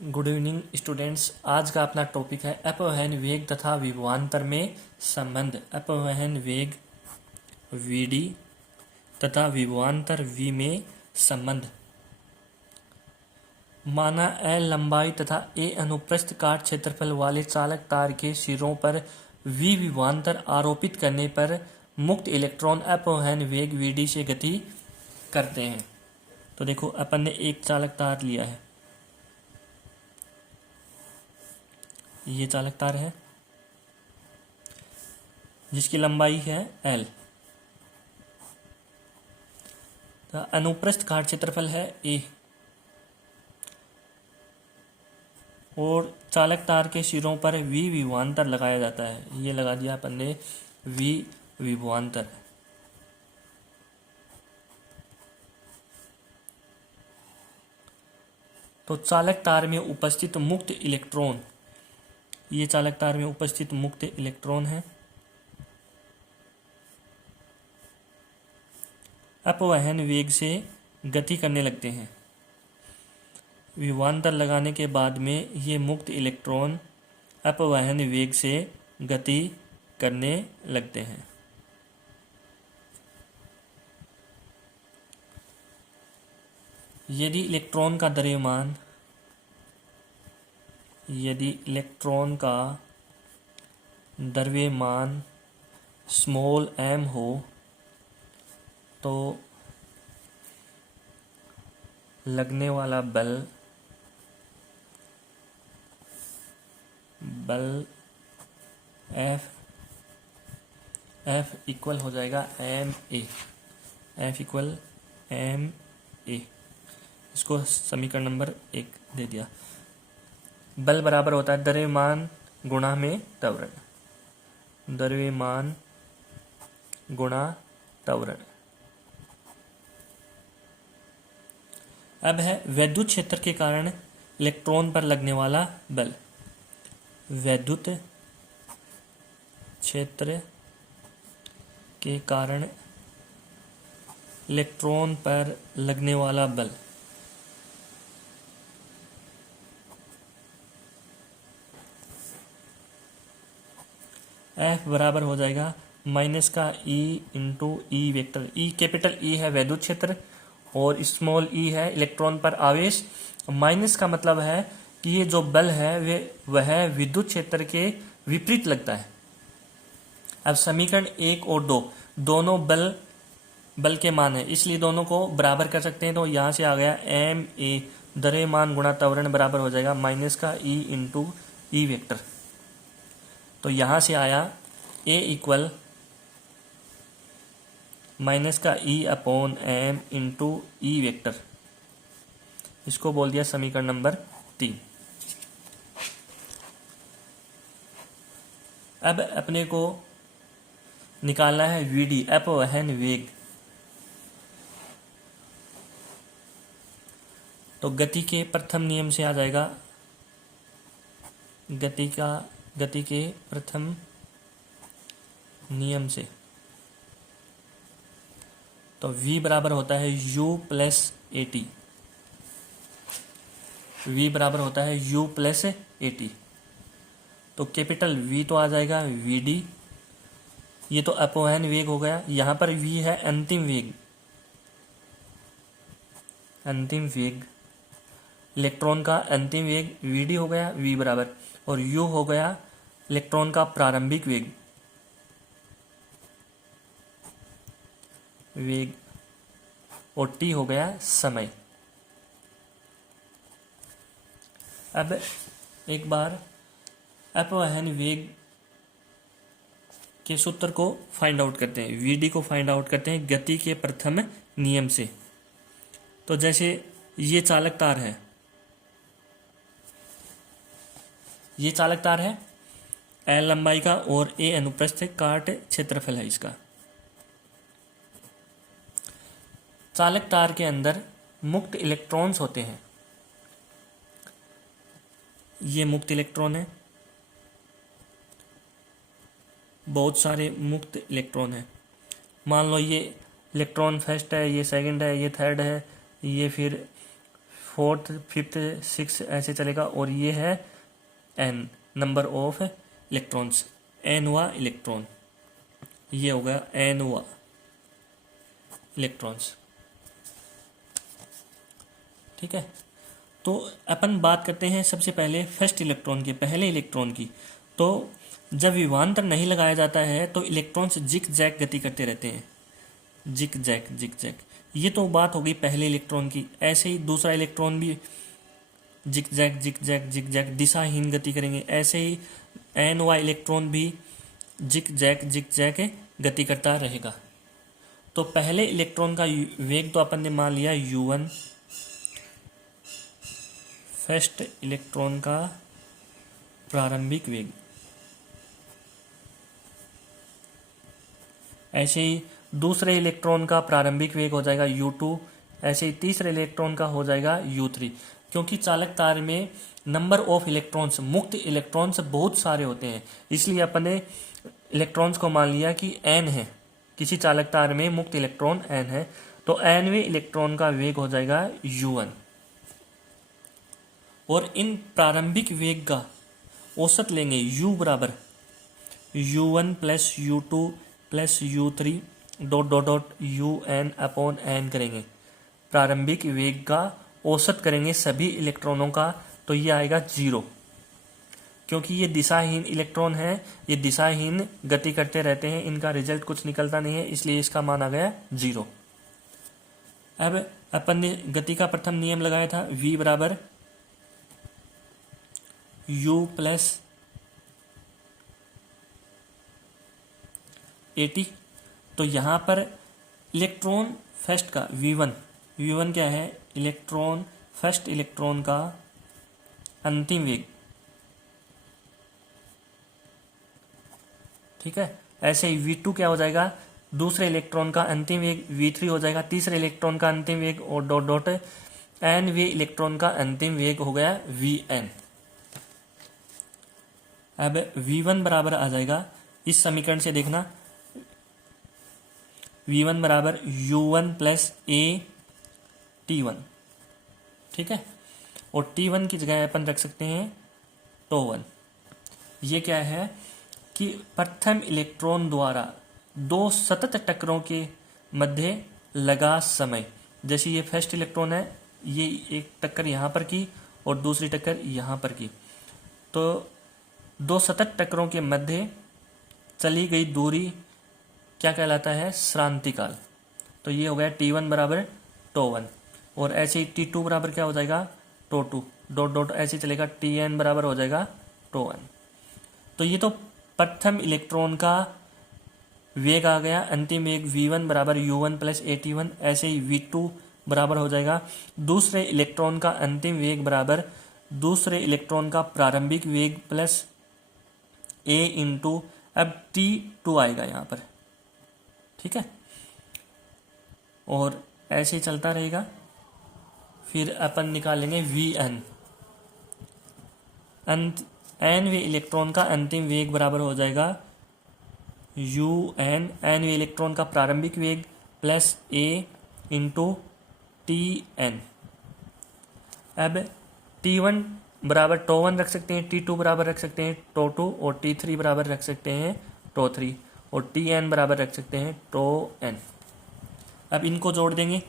Good evening students. आज का अपना टॉपिक है अपवहन वेग तथा विभवांतर में संबंध। अपवहन वेग वीडी तथा विभवांतर वी में संबंध। माना एल लंबाई तथा ए अनुप्रस्थ काट क्षेत्रफल वाले चालक तार के सिरों पर वी विभवांतर आरोपित करने पर मुक्त इलेक्ट्रॉन अपवहन वेग वीडी से गति करते हैं। तो देखो, अपन ने एक चालक तार लिया है, ये चालक तार है जिसकी लंबाई है एल, अनुप्रस्थ काट क्षेत्रफल है ए, और चालक तार के सिरों पर वी विभवांतर लगाया जाता है। ये लगा दिया अपन ने वी विभवांतर। तो चालक तार में उपस्थित मुक्त इलेक्ट्रॉन, ये चालक तार में उपस्थित मुक्त इलेक्ट्रॉन है, अपवहन वेग से गति करने लगते हैं। विभवांतर लगाने के बाद में ये मुक्त इलेक्ट्रॉन अपवहन वेग से गति करने लगते हैं। यदि इलेक्ट्रॉन का द्रव्यमान स्मॉल m हो तो लगने वाला बल F इक्वल हो जाएगा ma। F इक्वल ma, इसको समीकरण नंबर 1 दे दिया। बल बराबर होता है द्रव्यमान गुणा में त्वरण, द्रव्यमान गुणा त्वरण। अब है वैद्युत क्षेत्र के कारण इलेक्ट्रॉन पर लगने वाला बल। वैद्युत क्षेत्र के कारण इलेक्ट्रॉन पर लगने वाला बल। F बराबर हो जाएगा माइनस का E into E vector. E capital E है वैद्युत क्षेत्र और स्मॉल e है इलेक्ट्रॉन पर आवेश। माइनस का मतलब है कि ये जो बल है वह विद्युत क्षेत्र के विपरीत लगता है। अब समीकरण 1 और 2 दोनों बल के मान है, इसलिए दोनों को बराबर कर सकते हैं। तो यहाँ से आ गया ma द्रव्यमान गुणा त्वरण बराबर हो जाएगा माइनस का E इंटू ई वेक्टर। तो यहाँ से आया a इक्वल माइनस का E upon m into E vector. इसको बोल दिया समीकरण नंबर 3। अब अपने को निकालना है वीडी अपवहन वेग। तो गति के प्रथम नियम से आ जाएगा, गति के प्रथम नियम से। तो v बराबर होता है u प्लस AT, v बराबर होता है u प्लस AT। तो कैपिटल V तो आ जाएगा Vd, ये तो अपवहन वेग हो गया। यहाँ पर v है अंतिम वेग, इलेक्ट्रॉन का अंतिम वेग Vd हो गया v बराबर, और u हो गया इलेक्ट्रॉन का प्रारंभिक वेग, और t हो गया समय। अब एक बार अपवहन वेग के सूत्र को फाइंड आउट करते हैं, Vd को फाइंड आउट करते हैं गति के प्रथम नियम से। तो जैसे ये चालक तार है L लंबाई का और A अनुप्रस्थ काट क्षेत्रफल है इसका। चालक तार के अंदर मुक्त इलेक्ट्रॉन्स होते हैं, ये मुक्त इलेक्ट्रॉन है, बहुत सारे मुक्त इलेक्ट्रॉन है। मान लो ये इलेक्ट्रॉन फर्स्ट है, ये सेकंड है, ये थर्ड है, ये फिर फोर्थ, फिफ्थ, सिक्स ऐसे चलेगा। और ये है एन, नंबर ऑफ इलेक्ट्रॉन्स, एनवा इलेक्ट्रॉन, ये हो गया एनवा इलेक्ट्रॉन्स। ठीक है, तो अपन बात करते हैं सबसे पहले फर्स्ट इलेक्ट्रॉन की, पहले इलेक्ट्रॉन की। तो जब विभवांतर नहीं लगाया जाता है तो इलेक्ट्रॉन्स जिक जैक गति करते रहते हैं, जिक जैक जिक जैक। ये तो बात हो गई पहले इलेक्ट्रॉन की। ऐसे ही दूसरा इलेक्ट्रॉन भी जिक जैक जिक जैक जिक जैक दिशाहीन गति करेंगे। ऐसे ही एन वाई इलेक्ट्रॉन भी जिक जैक गति करता रहेगा। तो पहले इलेक्ट्रॉन का वेग तो अपन ने मान लिया u1, फर्स्ट इलेक्ट्रॉन का प्रारंभिक वेग। ऐसे ही दूसरे इलेक्ट्रॉन का प्रारंभिक वेग हो जाएगा u2, ऐसे ही तीसरे इलेक्ट्रॉन का हो जाएगा u3। क्योंकि चालक तार में नंबर ऑफ इलेक्ट्रॉन्स, मुक्त इलेक्ट्रॉन्स बहुत सारे होते हैं, इसलिए अपने इलेक्ट्रॉन्स को मान लिया कि n है, किसी चालक तार में मुक्त इलेक्ट्रॉन n है। तो nवें इलेक्ट्रॉन का वेग हो जाएगा u1। और इन प्रारंभिक वेग का औसत लेंगे, u बराबर u1 plus u2 plus u3 dot dot dot un upon n करेंगे। प्रारंभिक वेग का औसत करेंगे सभी इलेक्ट्रॉनों का, तो ये आएगा 0। क्योंकि ये दिशाहीन इलेक्ट्रॉन है, ये दिशाहीन गति करते रहते हैं, इनका रिजल्ट कुछ निकलता नहीं है, इसलिए इसका मान आ गया 0। अब अपन ने गति का प्रथम नियम लगाया था, v बराबर u प्लस AT। तो यहाँ पर इलेक्ट्रॉन फर्स्ट का v1 क्या है, इलेक्ट्रॉन फर्स्ट इलेक्ट्रॉन का अंतिम वेग। ठीक है, ऐसे ही v2 क्या हो जाएगा, दूसरे इलेक्ट्रॉन का अंतिम वेग, v3 हो जाएगा तीसरे इलेक्ट्रॉन का अंतिम वेग, और डॉट डॉट n वे इलेक्ट्रॉन का अंतिम वेग हो गया vn। अब v1 बराबर आ जाएगा, इस समीकरण से देखना, v1 बराबर u1 प्लस AT1। ठीक है, और T1 की जगह अपन रख सकते हैं τ1। ये क्या है कि प्रथम इलेक्ट्रॉन द्वारा दो सतत टक्करों के मध्य लगा समय। जैसे ये फर्स्ट इलेक्ट्रॉन है, ये एक टक्कर यहाँ पर की और दूसरी टक्कर यहाँ पर की, तो दो सतत टक्करों के मध्य चली गई दूरी क्या कहलाता है, श्रांति काल। तो ये हो गया T1 बराबर τ1। और ऐसे ही T2 बराबर क्या हो जाएगा, τ2 डॉट डॉट ऐसे चलेगा, Tn बराबर हो जाएगा τn। तो ये तो प्रथम इलेक्ट्रॉन का वेग आ गया, अंतिम वेग v1 बराबर u1 प्लस AT1। ऐसे ही v2 बराबर हो जाएगा दूसरे इलेक्ट्रॉन का अंतिम वेग बराबर दूसरे इलेक्ट्रॉन का प्रारंभिक वेग प्लस a इंटू, अब T2 आएगा यहाँ पर। ठीक है, और ऐसे ही चलता रहेगा। फिर अपन निकालेंगे vn, n वे इलेक्ट्रॉन का अंतिम वेग बराबर हो जाएगा un, n वे इलेक्ट्रॉन का प्रारंभिक वेग प्लस a इंटू Tn। अब T1 बराबर τ1 रख सकते हैं, T2 बराबर रख सकते हैं τ2, और T3 बराबर रख सकते हैं τ3, और Tn बराबर रख सकते हैं τn। अब इनको जोड़ देंगे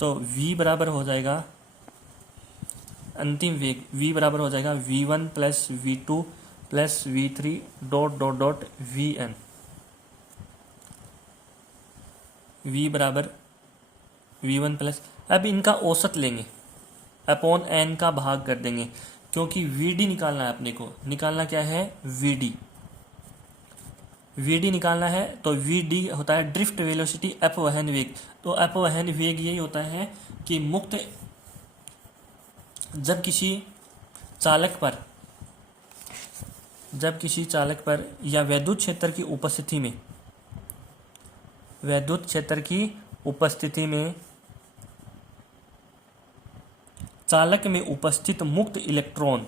तो v बराबर हो जाएगा अंतिम वेग, v बराबर हो जाएगा v1 plus v2 plus v3 dot dot dot vn। v बराबर v1 प्लस, अब इनका औसत लेंगे, अपॉन n का भाग कर देंगे, क्योंकि vd निकालना है अपने को। निकालना क्या है, vd निकालना है। तो vd होता है ड्रिफ्ट वेलोसिटी, अपवहन वेग। तो अपवहन वेग यही होता है कि मुक्त, जब किसी चालक पर या वैद्युत क्षेत्र की उपस्थिति में चालक में उपस्थित मुक्त इलेक्ट्रॉन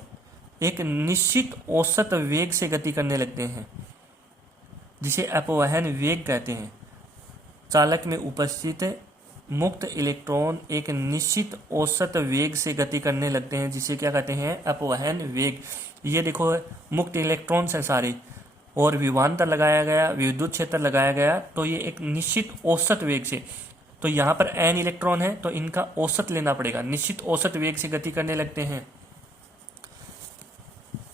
एक निश्चित औसत वेग से गति करने लगते हैं, जिसे अपवहन वेग कहते हैं। चालक में उपस्थित मुक्त इलेक्ट्रॉन एक निश्चित औसत वेग से गति करने लगते हैं, जिसे क्या कहते हैं, अपवहन वेग। ये देखो मुक्त इलेक्ट्रॉन्स है सारे, और विभवांतर लगाया गया, विद्युत क्षेत्र लगाया गया, तो ये एक निश्चित औसत वेग से, तो यहाँ पर n इलेक्ट्रॉन है तो इनका औसत लेना पड़ेगा, निश्चित औसत वेग से गति करने लगते हैं।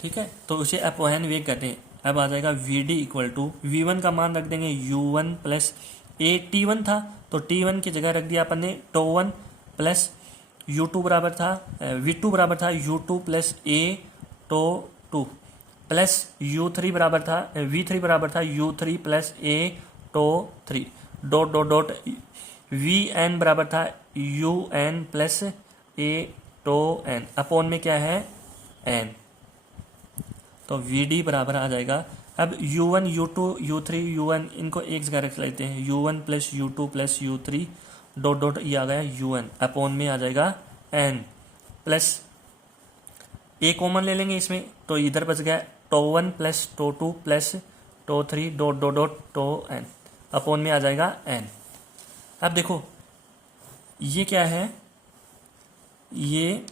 ठीक है, तो उसे अपवहन वेग कहते हैं। अब आ जाएगा Vd इक्वल टू V1 का मान रख देंगे U1 प्लस ए T1 था तो T1 की जगह रख दिया अपन ने τ1 प्लस U2 बराबर था V2 बराबर था U2 प्लस ए τ2 प्लस U3 बराबर था V3 बराबर था U3 प्लस ए τ3 डॉट डॉट डॉट Vn बराबर था Un प्लस ए τn अपॉन में क्या है n, तो Vd बराबर आ जाएगा। अब U1 U2 U3 Un इनको एक जगह रख लेते हैं, U1 plus U2 plus U3 dot dot ये आ गया UN अपॉन में आ जाएगा n प्लस ए कॉमन ले लेंगे इसमें, तो इधर बच गया τ1 plus τ2 plus τ3 dot dot dot τn upon में आ जाएगा n। अब देखो ये क्या है, ये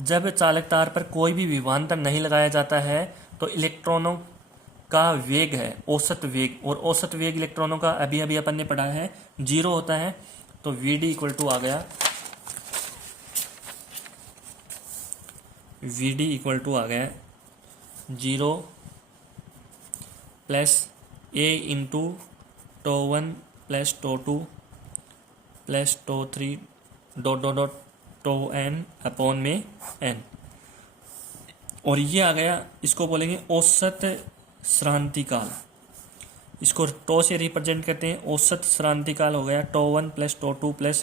जब चालक तार पर कोई भी विभवांतर नहीं लगाया जाता है तो इलेक्ट्रॉनों का वेग है औसत वेग, और औसत वेग इलेक्ट्रॉनों का अभी अभी अपन ने पढ़ा है 0 होता है, तो Vd इक्वल टू आ गया Vd इक्वल टू आ गया 0 plus a into τ1 plus τ2 plus τ3 dot dot dot τn upon में n, और ये आ गया, इसको बोलेंगे औसत श्रांति काल, इसको टो से रिप्रेजेंट करते हैं। औसत श्रांति काल हो गया τ1 plus τ2 plus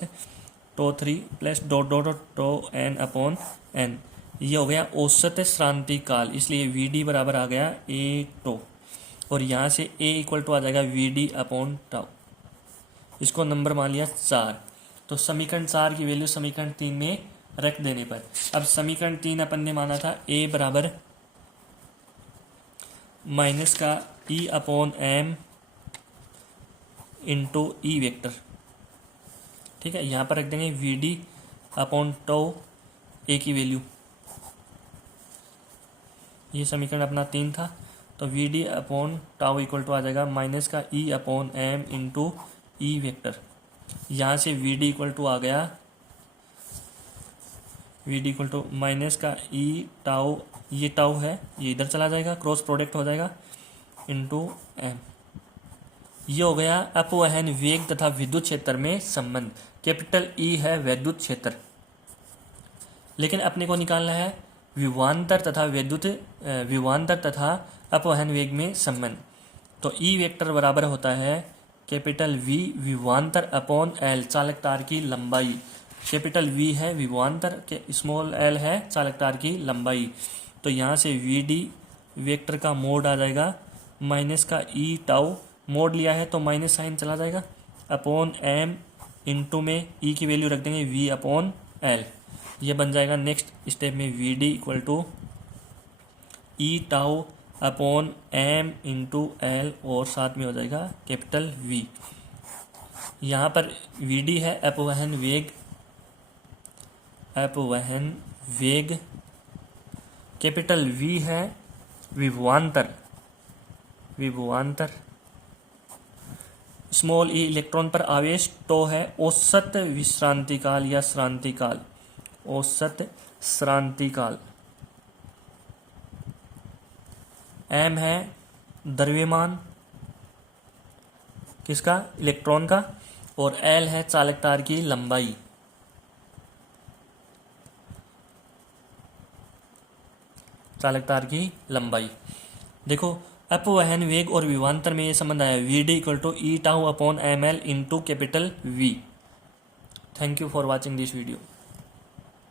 τ3 plus dot dot dot τn upon n, ये हो गया औसत श्रांति काल, इसलिए Vd बराबर आ गया a τ, और यहाँ से a इक्वल टू आ जाएगा Vd अपॉन τ, इसको नंबर मान लिया 4। तो समीकरण 4 की वैल्यू समीकरण 3 में रख देने पर, अब समीकरण 3 अपन ने माना था a बराबर माइनस का E upon m into E vector. ठीक है, यहाँ पर रख देंगे Vd अपॉन τ a की वैल्यू, ये समीकरण अपना 3 था, तो Vd अपॉन τ इक्वल टू आ जाएगा माइनस का E upon m into E vector. यहाँ से Vd इक्वल टू आ गया Vd इक्वल टू माइनस का E τ, ये τ है, ये इधर चला जाएगा, क्रॉस प्रोडक्ट हो जाएगा, इंटू m। ये हो गया अपवहन वेग तथा विद्युत क्षेत्र में संबंध। कैपिटल E है विद्युत क्षेत्र, लेकिन अपने को निकालना है विभवांतर तथा अपवहन वेग में संबंध। तो E वेक्टर बराबर होता है कैपिटल V विभवांतर अपॉन L चालक तार की लंबाई। कैपिटल V है विभवांतर के, स्मॉल l है चालक तार की लंबाई। तो यहाँ से Vd वेक्टर का मोड आ जाएगा माइनस का E τ, मोड लिया है तो माइनस साइन चला जाएगा, अपॉन m इंटू में E की वैल्यू रख देंगे V अपॉन L, ये बन जाएगा नेक्स्ट स्टेप में Vd equal to E τ upon m into L, और साथ में हो जाएगा कैपिटल V। यहाँ पर Vd है अपवहन वेग, कैपिटल V है विभवांतर, स्मॉल e इलेक्ट्रॉन पर आवेश, τ है औसत विश्रांति काल या श्रांति काल, औसत श्रांति काल, m है द्रव्यमान किसका, इलेक्ट्रॉन का, और l है चालक तार की लंबाई। चालक तार की लंबाई देखो, अपवहन वेग और विभवांतर में ये संबंध आया Vd equal to E τ upon ml into capital V। Thank you for watching this video.